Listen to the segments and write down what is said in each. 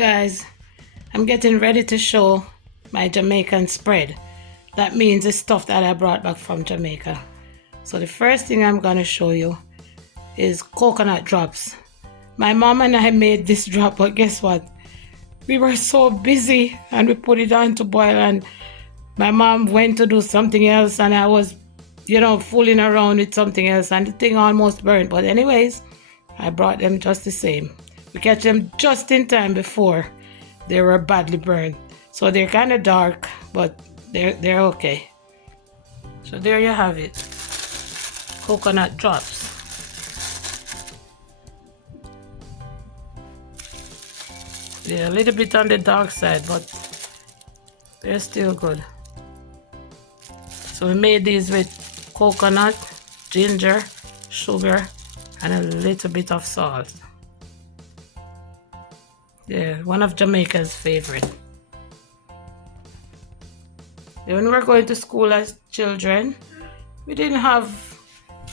guys, I'm getting ready to show my Jamaican spread. That means the stuff that I brought back from Jamaica. So the first thing I'm going to show you is coconut drops. My mom and I made this drop, but guess what? We were so busy and we put it on to boil, and my mom went to do something else and I was, fooling around with something else and the thing almost burnt. But anyways, I brought them just the same. We catch them just in time before they were badly burned. So they're kind of dark, but they're okay. So there you have it. Coconut drops. They're a little bit on the dark side, but they're still good. So we made these with coconut, ginger, sugar, and a little bit of salt. Yeah, one of Jamaica's favorite. When we were going to school as children, we didn't have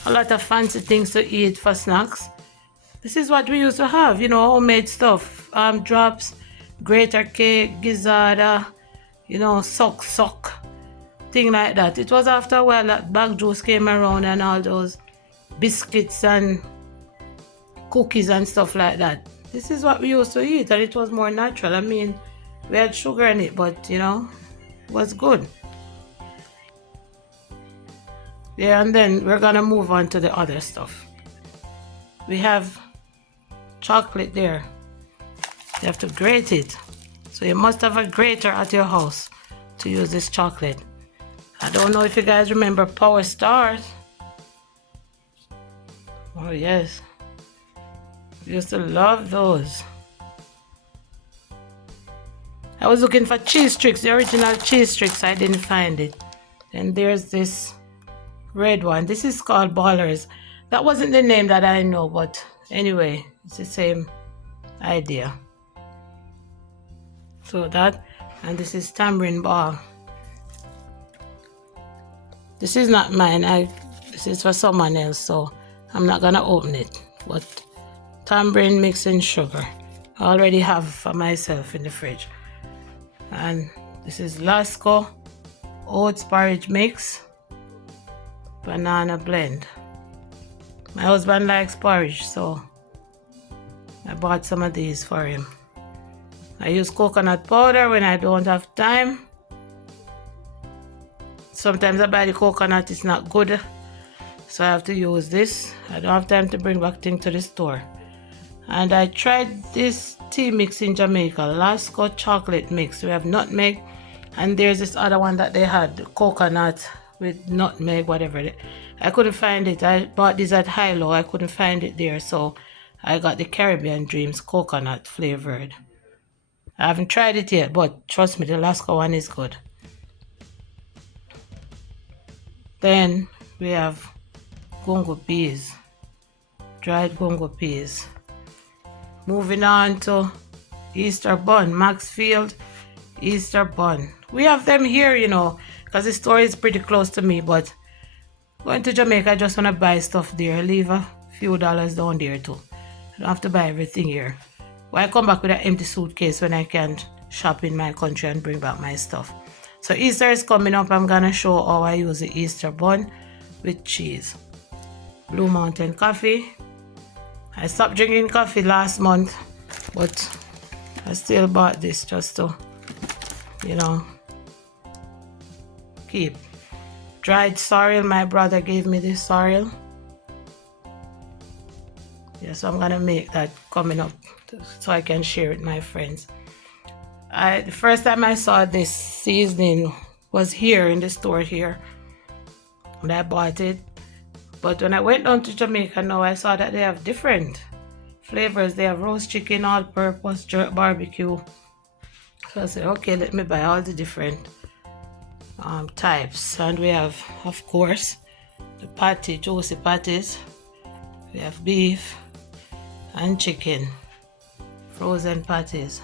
a lot of fancy things to eat for snacks. This is what we used to have, homemade stuff. Drops, grater cake, gizzarda, suck, thing like that. It was after a while that bag juice came around and all those biscuits and cookies and stuff like that. This is what we used to eat, and it was more natural. I mean, we had sugar in it, but it was good. Yeah, and then we're gonna move on to the other stuff. We have chocolate there. You have to grate it. So you must have a grater at your house to use this chocolate. I don't know if you guys remember Power Stars. Oh yes. We used to love those. I was looking for cheese tricks, the original cheese tricks. I didn't find it. Then there's this red one. This is called Ballers. That wasn't the name that I know, but anyway, it's the same idea. So that, and this is tamarind ball. This is not mine. This is for someone else, so I'm not gonna open it. But tamarind mixed in sugar. I already have for myself in the fridge. And this is Lasco oats porridge mix, banana blend. My husband likes porridge, so I bought some of these for him. I use coconut powder when I don't have time. Sometimes I buy the coconut, it's not good, so I have to use this. I don't have time to bring back things to the store. And I tried this tea mix in Jamaica, Lasco chocolate mix. We have nutmeg, and there's this other one that they had, coconut with nutmeg, whatever. I couldn't find it. I bought this at Hilo. I couldn't find it there, so I got the Caribbean Dreams coconut flavored. I haven't tried it yet, but trust me, the Lasco one is good. Then we have gongo peas, dried gongo peas. Moving on to Easter bun, Maxfield Easter bun. We have them here, because the store is pretty close to me, but going to Jamaica, I just want to buy stuff there. Leave a few dollars down there too. I don't have to buy everything here. Why come back with an empty suitcase when I can shop in my country and bring back my stuff? So Easter is coming up. I'm going to show how I use the Easter bun with cheese. Blue Mountain coffee. I stopped drinking coffee last month, but I still bought this just to, keep. Dried sorrel. My brother gave me this sorrel. Yeah, so I'm gonna make that coming up so I can share with my friends. The first time I saw this seasoning was here in the store here, and I bought it. But when I went down to Jamaica now, I saw that they have different flavors. They have roast chicken, all-purpose, jerk barbecue. So I said, okay, let me buy all the different types. And we have, of course, the patty, juicy patties. We have beef and chicken, frozen patties.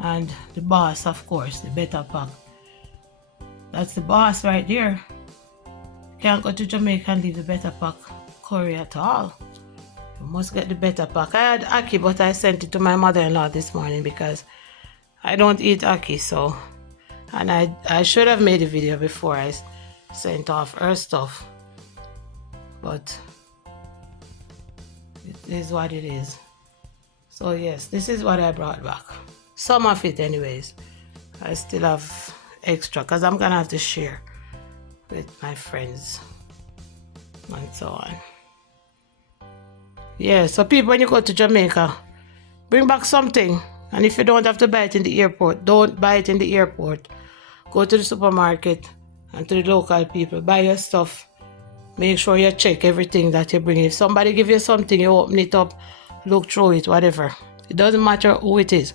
And the boss, of course, the better pack. That's the boss right there. Can't go to Jamaica and leave the better pack curry at all. You must get the better pack. I had ackee, but I sent it to my mother-in-law this morning because I don't eat ackee, so. And I should have made a video before I sent off her stuff. But it is what it is. So yes, this is what I brought back. Some of it anyways. I still have extra because I'm gonna have to share with my friends and so on. Yeah, so people, when you go to Jamaica, bring back something. And if you don't have to buy it in the airport, don't buy it in the airport. Go to the supermarket and to the local people. Buy your stuff. Make sure you check everything that you bring. If somebody give you something, you open it up, look through it, whatever. It doesn't matter who it is.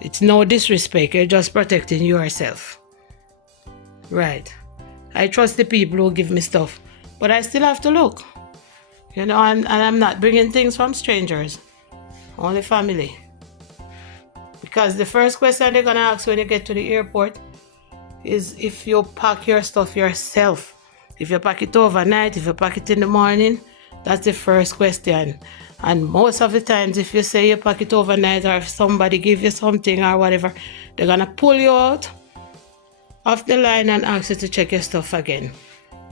It's no disrespect. You're just protecting yourself. Right. I trust the people who give me stuff. But I still have to look. You know, and I'm not bringing things from strangers. Only family. Because the first question they're going to ask when you get to the airport is if you pack your stuff yourself. If you pack it overnight, if you pack it in the morning, that's the first question. And most of the times, if you say you pack it overnight or if somebody give you something or whatever, they're going to pull you out off the line and ask you to check your stuff again.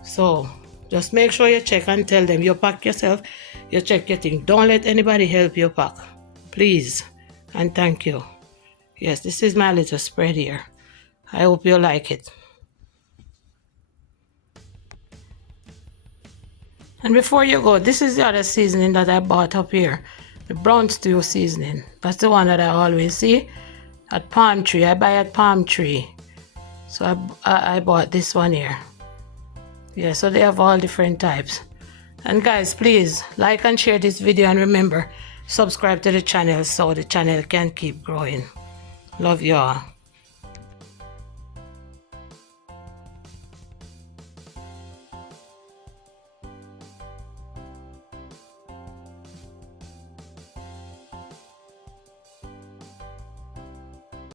So just make sure you check and tell them you pack yourself, you check your thing. Don't let anybody help you pack. Please. And thank you. Yes, this is my little spread here. I hope you like it. And before you go, this is the other seasoning that I bought up here. The brown stew seasoning. That's the one that I always see at Pantry. I buy at Pantry. So I bought this one here. Yeah, so they have all different types. And guys, please like and share this video, and remember, subscribe to the channel so the channel can keep growing. Love you all.